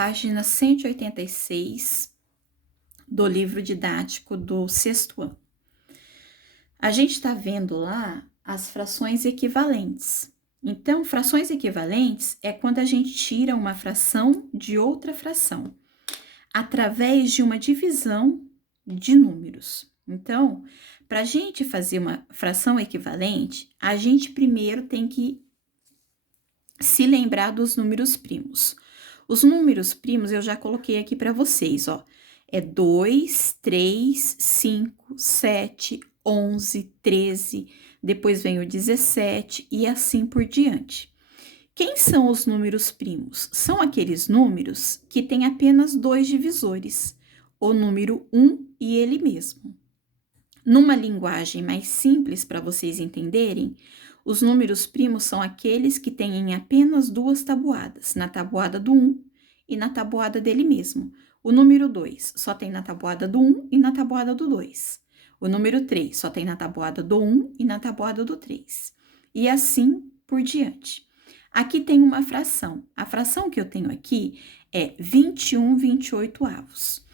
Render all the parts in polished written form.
página 186 do livro didático do sexto ano. A gente está vendo lá as frações equivalentes. Então, frações equivalentes é quando a gente tira uma fração de outra fração, através de uma divisão de números. Então, para a gente fazer uma fração equivalente, a gente primeiro tem que se lembrar dos números primos. Os números primos eu já coloquei aqui para vocês, ó. É 2, 3, 5, 7, 11, 13, depois vem o 17 e assim por diante. Quem são os números primos? São aqueles números que têm apenas dois divisores, o número 1 e ele mesmo. Numa linguagem mais simples para vocês entenderem, os números primos são aqueles que têm em apenas duas tabuadas, na tabuada do 1 e na tabuada dele mesmo. O número 2 só tem na tabuada do 1 e na tabuada do 2. O número 3 só tem na tabuada do 1 e na tabuada do 3. E assim por diante. Aqui tem uma fração. A fração que eu tenho aqui é 21/28.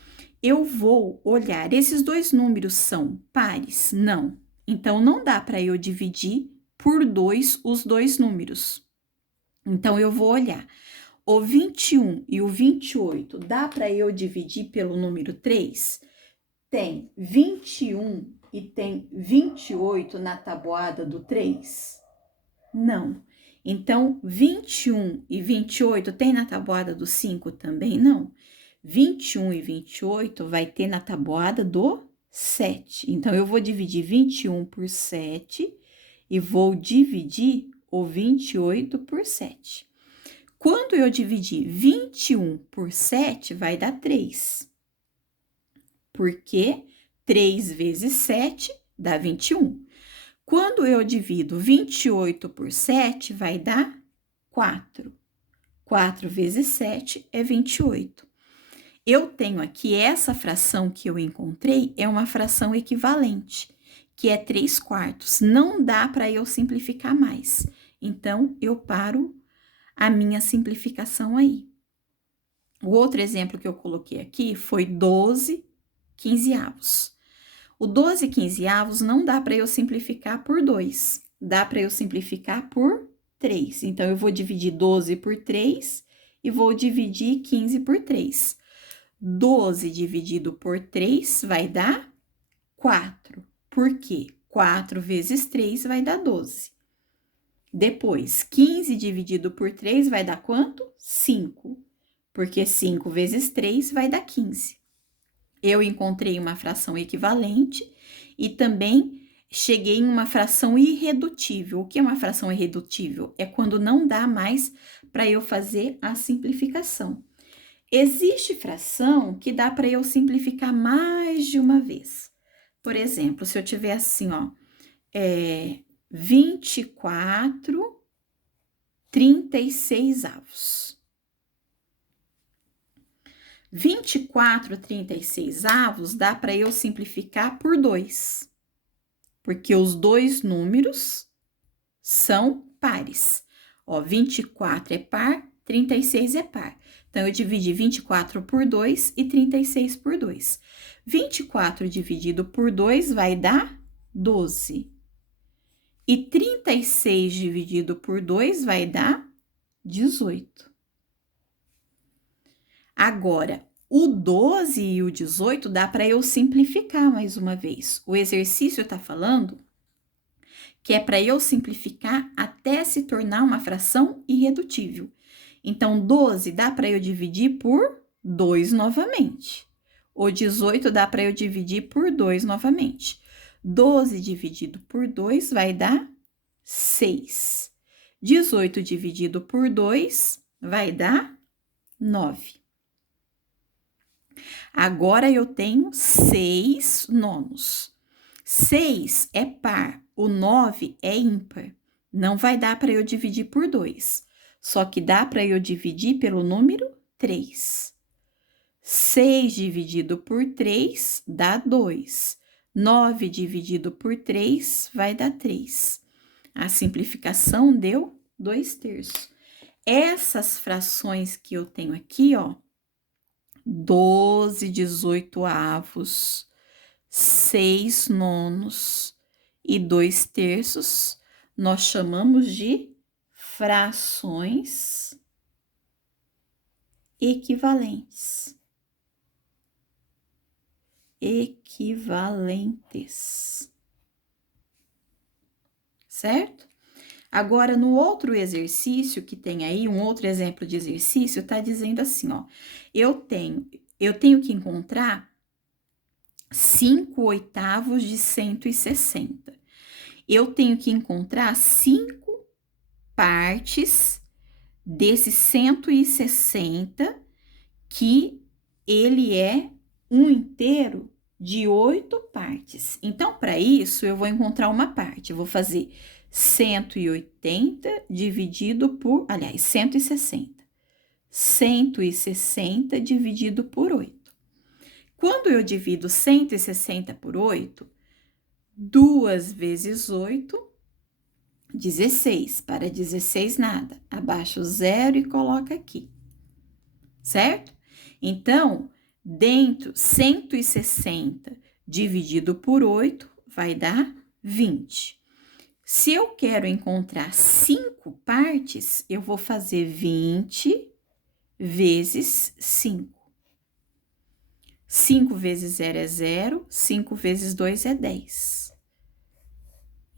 Eu vou olhar, esses dois números são pares? Não. Então, não dá para eu dividir por 2 os dois números. Então, eu vou olhar. O 21 e o 28, dá para eu dividir pelo número 3? Tem 21 e tem 28 na tabuada do 3? Não. Então, 21 e 28 tem na tabuada do 5? Também não. 21 e 28 vai ter na tabuada do 7. Então, eu vou dividir 21 por 7 e vou dividir o 28 por 7. Quando eu dividir 21 por 7, vai dar 3. Porque 3 vezes 7 dá 21. Quando eu divido 28 por 7, vai dar 4. 4 vezes 7 é 28. Eu tenho aqui essa fração que eu encontrei, é uma fração equivalente, que é 3/4. Não dá para eu simplificar mais. Então, eu paro a minha simplificação aí. O outro exemplo que eu coloquei aqui foi 12/15. O 12/15 não dá para eu simplificar por 2, dá para eu simplificar por 3. Então, eu vou dividir 12 por 3 e vou dividir 15 por 3. 12 dividido por 3 vai dar 4. Por quê? 4 vezes 3 vai dar 12. Depois, 15 dividido por 3 vai dar quanto? 5. Porque 5 vezes 3 vai dar 15. Eu encontrei uma fração equivalente e também cheguei em uma fração irredutível. O que é uma fração irredutível? É quando não dá mais para eu fazer a simplificação. Existe fração que dá para eu simplificar mais de uma vez. Por exemplo, se eu tiver assim, ó, 24/36. 24/36 dá para eu simplificar por 2, porque os dois números são pares. Ó, 24 é par, 36 é par. Então, eu dividi 24 por 2 e 36 por 2. 24 dividido por 2 vai dar 12. E 36 dividido por 2 vai dar 18. Agora, o 12 e o 18 dá para eu simplificar mais uma vez. O exercício está falando que é para eu simplificar até se tornar uma fração irredutível. Então, 12 dá para eu dividir por 2 novamente. O 18 dá para eu dividir por 2 novamente. 12 dividido por 2 vai dar 6. 18 dividido por 2 vai dar 9. Agora, eu tenho 6 nonos. 6 é par, o 9 é ímpar. Não vai dar para eu dividir por 2. Só que dá para eu dividir pelo número 3. 6 dividido por 3 dá 2. 9 dividido por 3 vai dar 3. A simplificação deu 2/3. Essas frações que eu tenho aqui, ó, 12 18avos, 6 nonos e 2/3 nós chamamos de frações equivalentes. Equivalentes. Certo? Agora, no outro exercício que tem aí, um outro exemplo de exercício, tá dizendo assim, ó, eu tenho que encontrar 5/8 de 160. Eu tenho que encontrar 5 partes desse 160, que ele é um inteiro de 8 partes. Então, para isso, eu vou encontrar uma parte. Eu vou fazer 180 dividido por, aliás, 160. 160 dividido por 8. Quando eu divido 160 por 8, 2 vezes 8, 16. Para 16, nada. Abaixa o 0 e coloca aqui. Certo? Então, dentro 160 dividido por 8 vai dar 20. Se eu quero encontrar 5 partes, eu vou fazer 20 vezes 5. 5 vezes 0 é 0, 5 vezes 2 é 10.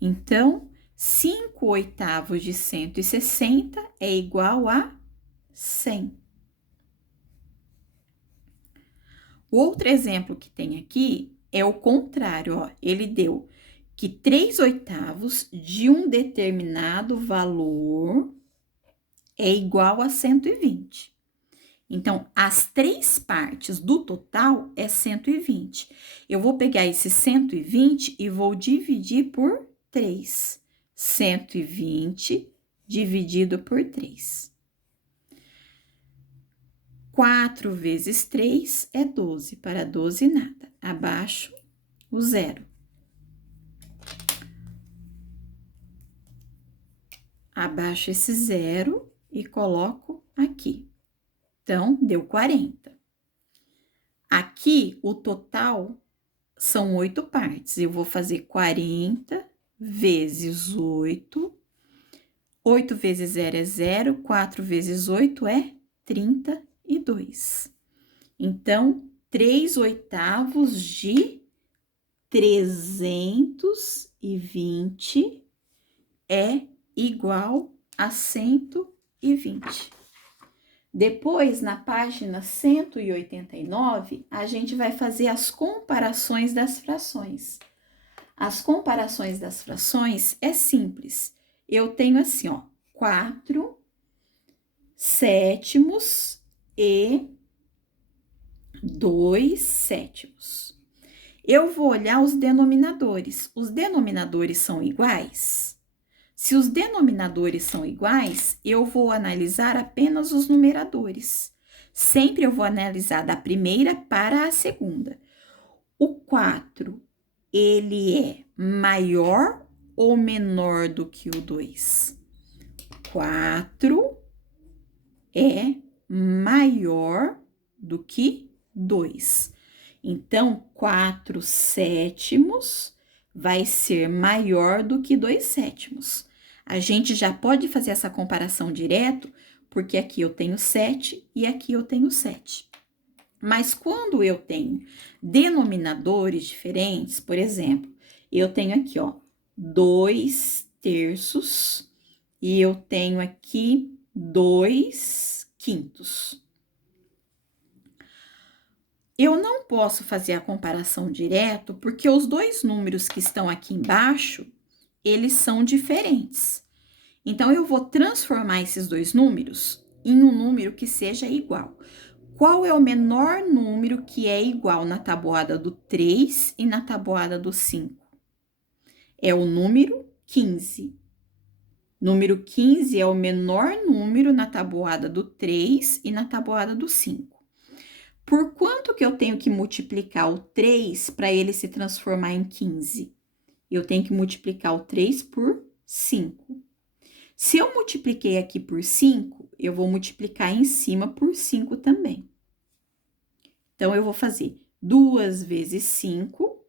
Então, 5/8 de 160 é igual a 100. O outro exemplo que tem aqui é o contrário, ó. Ele deu que 3/8 de um determinado valor é igual a 120. Então, as 3 partes do total é 120. Eu vou pegar esse 120 e vou dividir por 3. 120 dividido por 3. 4 vezes 3 é 12. Para 12, nada. Abaixo o 0. Abaixo esse 0 e coloco aqui. Então, deu 40. Aqui, o total são 8 partes. Eu vou fazer 40 vezes 8. 8 vezes 0 é 0. 4 vezes 8 é 32. Então, 3/8 de 320 é igual a 120. Depois, na página 189, a gente vai fazer as comparações das frações. As comparações das frações é simples. Eu tenho assim, ó, 4/7 e 2/7. Eu vou olhar os denominadores. Os denominadores são iguais? Se os denominadores são iguais, eu vou analisar apenas os numeradores. Sempre eu vou analisar da primeira para a segunda. O 4, ele é maior ou menor do que o 2? 4 é maior do que 2. Então, 4/7 vai ser maior do que 2/7. A gente já pode fazer essa comparação direto, porque aqui eu tenho 7 e aqui eu tenho 7. Mas quando eu tenho denominadores diferentes, por exemplo, eu tenho aqui, ó, 2/3 e eu tenho aqui 2/5. Eu não posso fazer a comparação direto, porque os dois números que estão aqui embaixo, eles são diferentes. Então, eu vou transformar esses dois números em um número que seja igual. Qual é o menor número que é igual na tabuada do 3 e na tabuada do 5? É o número 15. Número 15 é o menor número na tabuada do 3 e na tabuada do 5. Por quanto que eu tenho que multiplicar o 3 para ele se transformar em 15? Eu tenho que multiplicar o 3 por 5. Se eu multipliquei aqui por 5, eu vou multiplicar em cima por 5 também. Então, eu vou fazer 2 vezes 5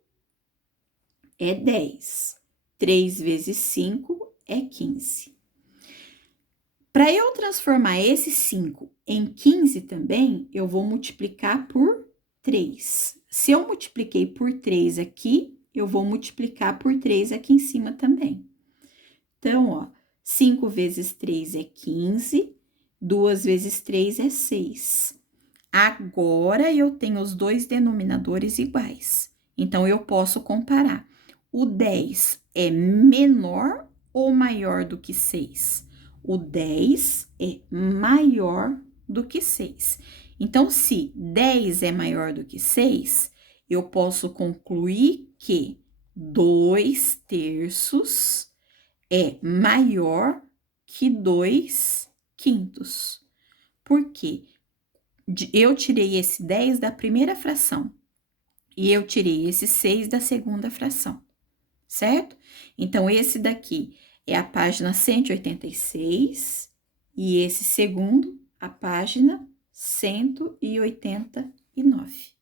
é 10. 3 vezes 5 é 15. Para eu transformar esse 5 em 15 também, eu vou multiplicar por 3. Se eu multipliquei por 3 aqui, eu vou multiplicar por 3 aqui em cima também. Então, ó, 5 vezes 3 é 15, 2 vezes 3 é 6. Agora, eu tenho os dois denominadores iguais. Então, eu posso comparar. O 10 é menor ou maior do que 6? O 10 é maior do que 6. Então, se 10 é maior do que 6, eu posso concluir que 2 terços é maior que 2 quintos. Por quê? Eu tirei esse 10 da primeira fração e eu tirei esse 6 da segunda fração, certo? Então, esse daqui é a página 186 e esse segundo, a página 189.